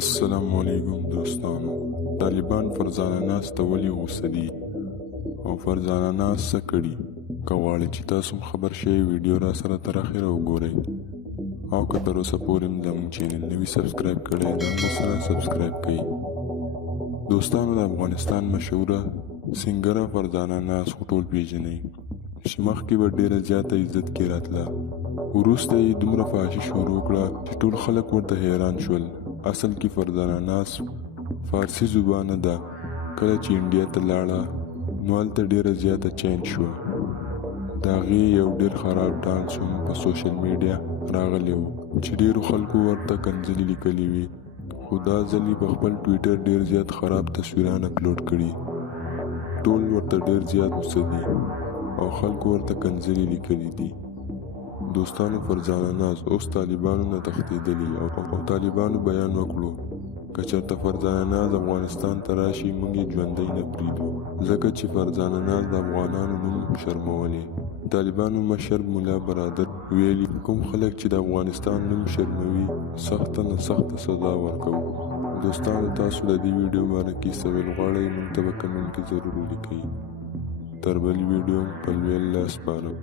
السلام علیکم دوستانو. طالبان فرزانه ناز ته ولې غوسه دي او فرزانه ناز څه کړي؟ که غواړئ چې تاسو هم خبر شئ ویډیو را سره تر اخره وګورئ او که تر اوسه پورې هم زموږ چینل نه وي سبسکرایب کړی دا هم سره سبسکرایب کړئ. دوستانو، د افغانستان مشهوره سینګره فرزانه ناز خو ټول پیژنئ چې مخکې به ډېره زیاته عزت کې راتله، وروسته یې دومره فحاشي شروع کړه چې ټول خلک ورته حیران شول. اصل کې فرزانه ناز فارسي زبانه ده. کله چې انډیا ته لاړه نو هلته ډېره زیاته چینج شوه. د هغې یو ډېر خراب ډانس هم په سوشل میډیا راغلی و چې ډېرو خلکو ورته کنځلې لیکلې وې، خو دا ځل یې په خپل ټویټر ډېر زیات خراب تصویران اپلوډ کړي. ټول ورته ډېر زیات غوسه دي او خلکو ورته کنځلې لیکلي دي. دوستانو، فرزانه ناز اوس طالبانو نه تښتېدلي او طالبانو بیان وکړو که چېرته فرزانه ناز افغانستان ته راشي موږ یې ژوندی نه پرېږدو، ځکه چې فرزانه ناز د افغانانو نوم شرمولی. طالبانو مشر ملا برادر ویلي کوم خلک چې د افغانستان نوم شرموي سخته نه سخته سزا ورکوو. دوستانو، تاسو د دې ویډیو باره کې څه ویل غواړئ موږ ته په کمنټ کې ضرور ولیکئ. تر بلې ویډیو په لوی الله سپارم.